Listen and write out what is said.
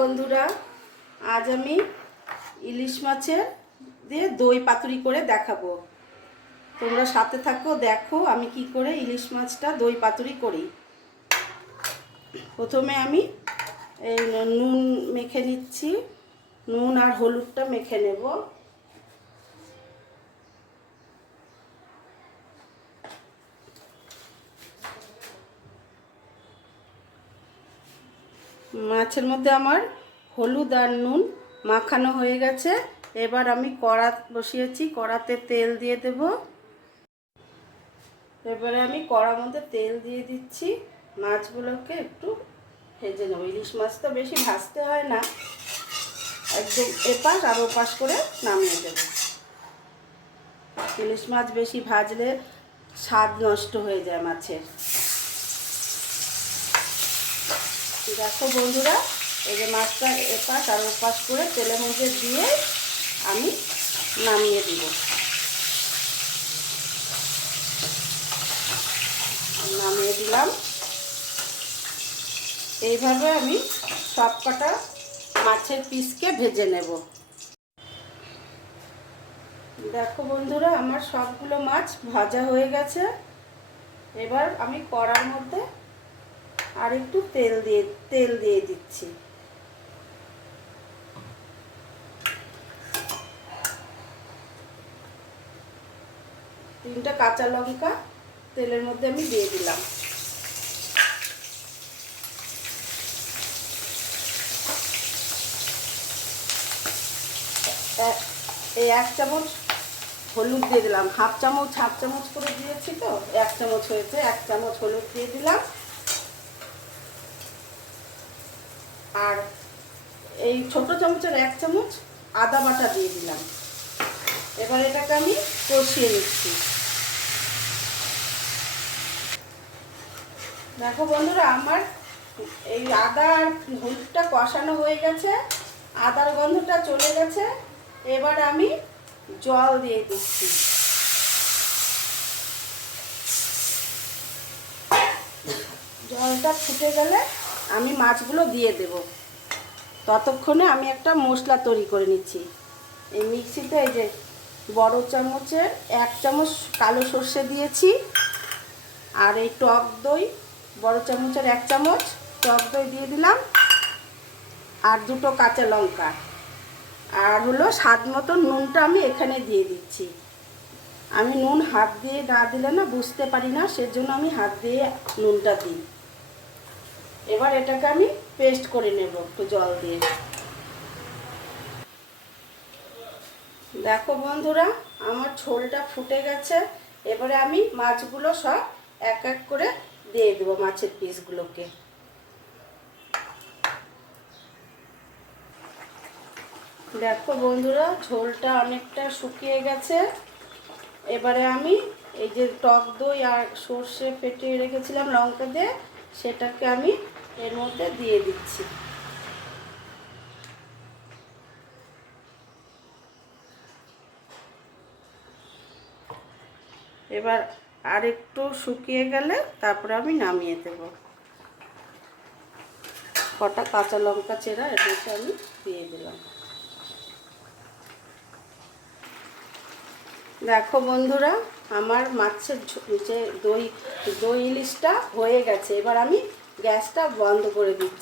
বন্ধুরা, আজ আমি ইলিশ মাছের দিয়ে দই পাতুরি করে দেখাবো। তোমরা সাথে থাকো, দেখো আমি কি করে ইলিশ মাছটা দই পাতুরি করি। প্রথমে আমি এই নুন মেখে নিচ্ছি, নুন আর হলুদটা মেখে নেব। মাছের মধ্যে আমার হলুদ আর নুন মাখানো হয়ে গেছে। এবার আমি কড়া বসিয়েছি, কড়াতে তেল দিয়ে দেব। এবারে আমি কড়ার মধ্যে তেল দিয়ে দিচ্ছি। মাছগুলোকে একটু ভেজে নেব। ইলিশ মাছ তো বেশি ভাজতে হয় না। একদম এপাশ আর ওপাশ করে নামিয়ে দেব। ইলিশ মাছ বেশি ভাজলে স্বাদ নষ্ট হয়ে যায় মাছের। দেখো বন্ধুরা, এই যে মাছটা এপাশ আর ওপাশ করে তেলের মধ্যে দিয়ে আমি নামিয়ে দিব। নামিয়ে দিলাম। এইভাবে আমি সব কটা মাছের পিসকে ভেজে নেব। দেখো বন্ধুরা, আমার সবগুলো মাছ ভাজা হয়ে গেছে। এবার আমি কড়ার মধ্যে আর একটু তেল দিয়ে তেল দিয়ে দিচ্ছি। তিনটা কাঁচা লঙ্কা তেলের মধ্যে আমি দিয়ে দিলাম। এই এক চামচ হলুদ দিয়ে দিলাম। হাফ চামচ হাফ চামচ করে দিয়েছি তো? এক চামচ হয়েছে, এক চামচ হলুদ দিয়ে দিলাম। আর এই ছোট চামচের এক চামচ আদা বাটা দিয়ে দিলাম। এবার এটাকে আমি কষিয়ে নিচ্ছি। দেখো বন্ধুরা, আমার এই আদা আর হলুদটা কষানো হয়ে গেছে, আদার গন্ধটা চলে গেছে। এবার আমি জল দিয়ে দিচ্ছি। জলটা ফুটে গেলে আমি মাছগুলো দিয়ে দেব। ততক্ষণে আমি একটা মশলা তৈরি করে নিচ্ছি। এই মিক্সিতে এই যে বড় চামচের এক চামচ কালো সর্ষে দিয়েছি আর এই টক দই, বড় চামচের এক চামচ টক দই দিয়ে দিলাম আর দুটো কাঁচা লঙ্কা। আর হলো স্বাদ মতো নুনটা আমি এখানে দিয়ে দিচ্ছি। আমি নুন হাত দিয়ে না দিলে না বুঝতে পারি না, সেজন্য আমি হাত দিয়ে নুনটা দিই। এবার এটাকে আমি পেস্ট করে নেব একটু জল দিয়ে। দেখো বন্ধুরা, আমার ঝোলটা ফুটে গেছে। এবারে আমি মাছগুলো সব এক এক করে দিয়ে দেবো মাছের পিসগুলোকে। দেখো বন্ধুরা, ঝোলটা অনেকটা শুকিয়ে গেছে। এবারে আমি এই যে টক দই আর সর্ষে ফেটিয়ে রেখেছিলাম লঙ্কা দিয়ে, সেটাকে আমি এর মধ্যে দিয়ে দিচ্ছি। এবার আর একটু শুকিয়ে গেলে তারপরে আমি নামিয়ে দেব। কটা কাঁচা লঙ্কা চেরা এটাকে আমি দিয়ে দিলাম। দেখো বন্ধুরা, আমার মাছের যে দই দই ইলিশটা হয়ে গেছে। এবার আমি গ্যাসটা বন্ধ করে দিচ্ছি।